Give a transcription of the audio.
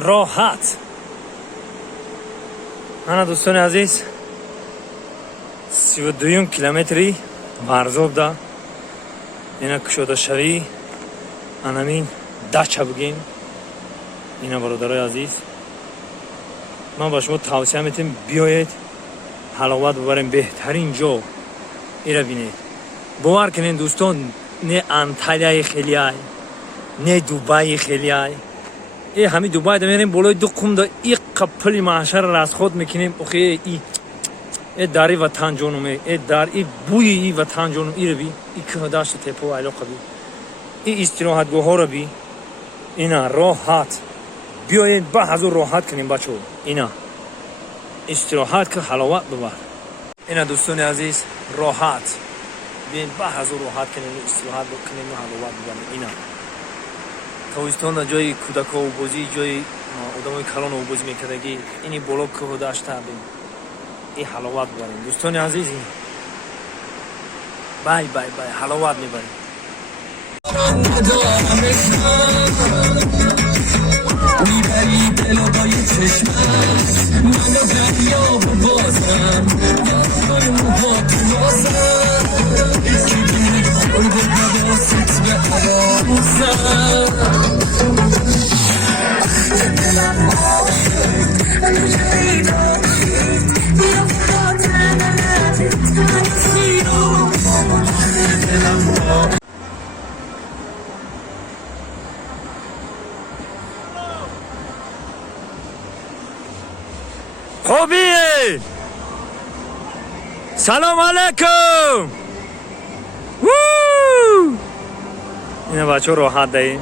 راحت. انا دوستان عزیز 32 کیلومتری وارزوب دا اینا کشوداشوی انامین دچا بگیم. اینا برادرای عزیز من با شما توصیه میتونم بیایید حلاوت ببریم. بهترین جا ایرا بینید. باور کنین دوستان، نه انتالیای خیلی های نه دوبای خیلی های. ای همین دوبای دا میریم بالای دو قم دا ای قپلی معشر را از خود میکنیم. اوخی ای داری وطن جانومه، ای دار ای بوی ای وطن جانوم ای رو بی. ای که داشت تپو علاقه بی. ای استراحتگاه ها رو بی. اینا راحت بیایید با حضور راحت کنیم بچه. اینا استراحت که حلاوت ببر. اینا دوستان عزیز راحت بیاین با حضور راحت کنیم استراحت بکنیم و حلاوت ببریم. اینا تابستان جای کودک ها و بازی، جای آدمای کلان و بازی میکردگی اینی بالا که داشته بیم این حلاوت ببریم دوستان عزیز. این بای بای بای حلاوت میبریم. میبری دلادای چشمت منو دریا و بازم یادم با تو بازم که بینی خور با حواست به حواسم دلم عاشق تو جدیدم بیا خاطر تنسی رو دلم عاشق. خوبیه. سلام علیکم. اینا بچه راحت داریم.